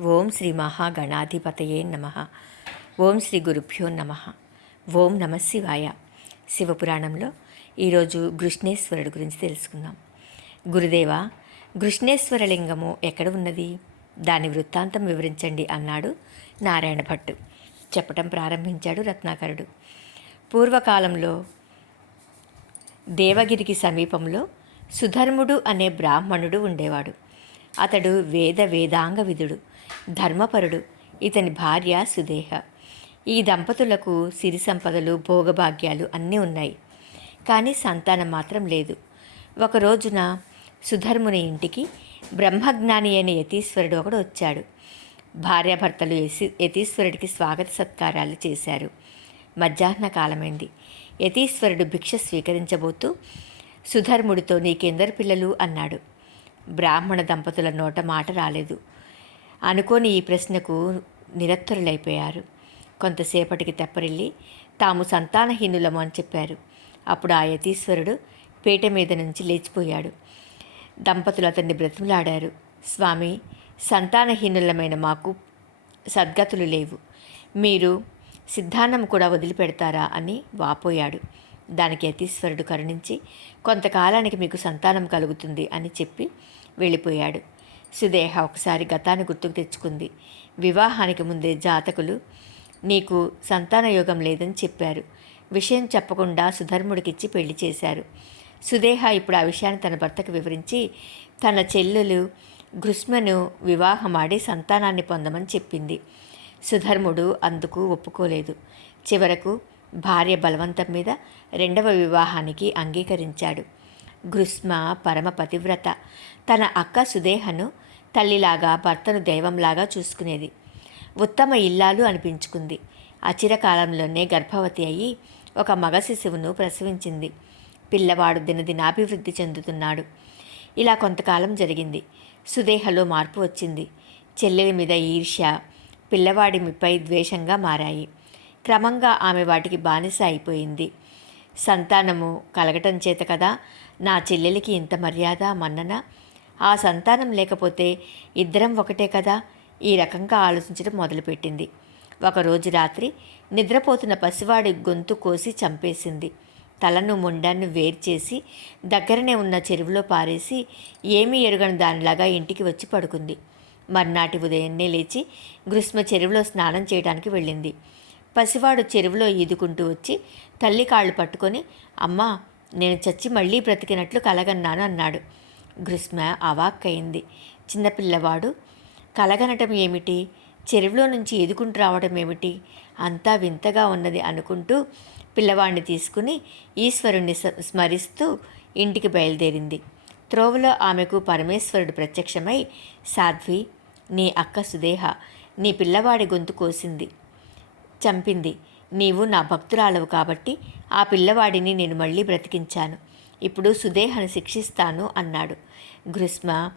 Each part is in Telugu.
ఓం శ్రీ మహాగణాధిపతయే నమ. ఓం శ్రీ గురుభ్యో నమ. ఓం నమ శివాయ. శివపురాణంలో ఈరోజు గృష్ణేశ్వరుడు గురించి తెలుసుకుందాం. గురుదేవ గృష్ణేశ్వరలింగము ఎక్కడ ఉన్నది? దాని వృత్తాంతం వివరించండి అన్నాడు నారాయణ భట్టు. చెప్పటం ప్రారంభించాడు రత్నాకరుడు. పూర్వకాలంలో దేవగిరికి సమీపంలో సుధర్ముడు అనే బ్రాహ్మణుడు ఉండేవాడు. అతడు వేద వేదాంగ విధుడు ధర్మపరుడు. ఇతని భార్య సుదేహ. ఈ దంపతులకు సిరి సంపదలు భోగభాగ్యాలు అన్నీ ఉన్నాయి. కానీ సంతానం మాత్రం లేదు. ఒక రోజున సుధర్ముని ఇంటికి బ్రహ్మజ్ఞాని అయిన యతీశ్వరుడు ఒకడు వచ్చాడు. భార్యాభర్తలు యసి యతీశ్వరుడికి స్వాగత సత్కారాలు చేశారు. మధ్యాహ్న కాలమైంది. యతీశ్వరుడు భిక్ష స్వీకరించబోతూ సుధర్ముడితో నీకెందరు పిల్లలు? అన్నాడు. బ్రాహ్మణ దంపతుల నోట మాట రాలేదు. అనుకోని ఈ ప్రశ్నకు నిరత్తరులైపోయారు. కొంతసేపటికి తెప్పరిల్లి తాము సంతానహీనులము అని చెప్పారు. అప్పుడు ఆ యతీశ్వరుడు పీట మీద నుంచి లేచిపోయాడు. దంపతులు అతన్ని బ్రతిమలాడారు. స్వామి సంతానహీనులమైన మాకు సద్గతులు లేవు. మీరు సిద్ధాన్నం కూడా వదిలిపెడతారా అని వాపోయాడు. దానికి యతీశ్వరుడు కరుణించి కొంతకాలానికి మీకు సంతానం కలుగుతుంది అని చెప్పి వెళ్ళిపోయాడు. సుదేహ ఒకసారి గతాన్ని గుర్తుకు తెచ్చుకుంది. వివాహానికి ముందే జాతకులు నీకు సంతాన యోగం లేదని చెప్పారు. విషయం చెప్పకుండా సుధర్ముడికిచ్చి పెళ్ళి చేశారు. సుదేహ ఇప్పుడు ఆ విషయాన్ని తన భర్తకు వివరించి తన చెల్లెలు గృష్మను వివాహమాడి సంతానాన్ని పొందమని చెప్పింది. సుధర్ముడు అందుకు ఒప్పుకోలేదు. చివరకు భార్య బలవంతం మీద రెండవ వివాహానికి అంగీకరించాడు. గృష్మ పరమ పతివ్రత. తన అక్క సుదేహను తల్లిలాగా భర్తను దైవంలాగా చూసుకునేది. ఉత్తమ ఇల్లాలు అనిపించుకుంది. అచిరకాలంలోనే గర్భవతి అయి ఒక మగ శిశువును ప్రసవించింది. పిల్లవాడు దినదినాభివృద్ధి చెందుతున్నాడు. ఇలా కొంతకాలం జరిగింది. సుదేహలో మార్పు వచ్చింది. చెల్లెలి మీద ఈర్ష్య పిల్లవాడిపై ద్వేషంగా మారాయి. క్రమంగా ఆమె వాటికి బానిస అయిపోయింది. సంతానము కలగటం చేత కదా నా చెల్లెలికి ఇంత మర్యాద మన్నన? ఆ సంతానం లేకపోతే ఇద్దరం ఒకటే కదా? ఈ రకంగా ఆలోచించడం మొదలుపెట్టింది. ఒకరోజు రాత్రి నిద్రపోతున్న పసివాడి గొంతు కోసి చంపేసింది. తలను ముండాన్ని వేరు చేసి దగ్గరనే ఉన్న చెరువులో పారేసి ఏమీ ఎరుగని దానిలాగా ఇంటికి వచ్చి పడుకుంది. మర్నాటి ఉదయాన్నే లేచి గ్రీష్మ చెరువులో స్నానం చేయడానికి వెళ్ళింది. పసివాడు చెరువులో ఈదుకుంటూ వచ్చి తల్లి కాళ్ళు పట్టుకొని అమ్మా నేను చచ్చి మళ్ళీ బ్రతికినట్లు కలగన్నాను అన్నాడు. గ్రీష్మ అవాక్కయింది చిన్నపిల్లవాడు కలగనటం ఏమిటి? చెరువులో నుంచి ఎదుకుంటూ రావడం ఏమిటి? అంతా వింతగా ఉన్నది అనుకుంటూ పిల్లవాడిని తీసుకుని ఈశ్వరుణ్ణి స్మరిస్తూ ఇంటికి బయలుదేరింది. త్రోవలో ఆమెకు పరమేశ్వరుడు ప్రత్యక్షమై సాధ్వి నీ అక్క సుదేహ నీ పిల్లవాడి గొంతు కోసింది. చంపింది. నీవు నా భక్తురాలవు కాబట్టి ఆ పిల్లవాడిని నేను మళ్ళీ బ్రతికించాను. ఇప్పుడు సుదేహను శిక్షిస్తాను అన్నాడు. గ్రుస్మ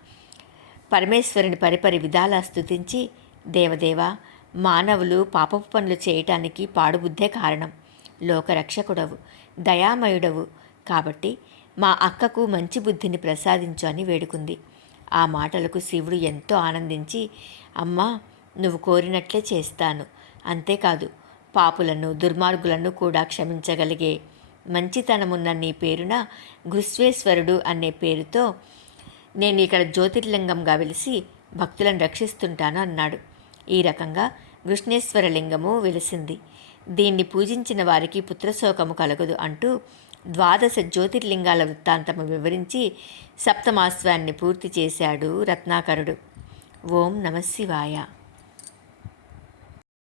పరమేశ్వరుని పరిపరి విధాలా స్థుతించి దేవదేవ మానవులు పాపపు పనులు చేయటానికి పాడుబుద్ధే కారణం. లోకరక్షకుడవు దయామయుడవు కాబట్టి మా అక్కకు మంచి బుద్ధిని ప్రసాదించు అని వేడుకుంది. ఆ మాటలకు శివుడు ఎంతో ఆనందించి అమ్మా నువ్వు కోరినట్లే చేస్తాను. అంతేకాదు పాపులను దుర్మార్గులను కూడా క్షమించగలిగే మంచితనమున్న నీ పేరున గుస్వేశ్వరుడు అనే పేరుతో నేను ఇక్కడ జ్యోతిర్లింగంగా వెలిసి భక్తులను రక్షిస్తుంటాను అన్నాడు. ఈ రకంగా కృష్ణేశ్వర లింగము వెలిసింది. దీన్ని పూజించిన వారికి పుత్రశోకము కలగదు అంటూ ద్వాదశ జ్యోతిర్లింగాల వృత్తాంతము వివరించి సప్తమాస్వాన్ని పూర్తి చేశాడు రత్నాకరుడు. ఓం నమశివాయ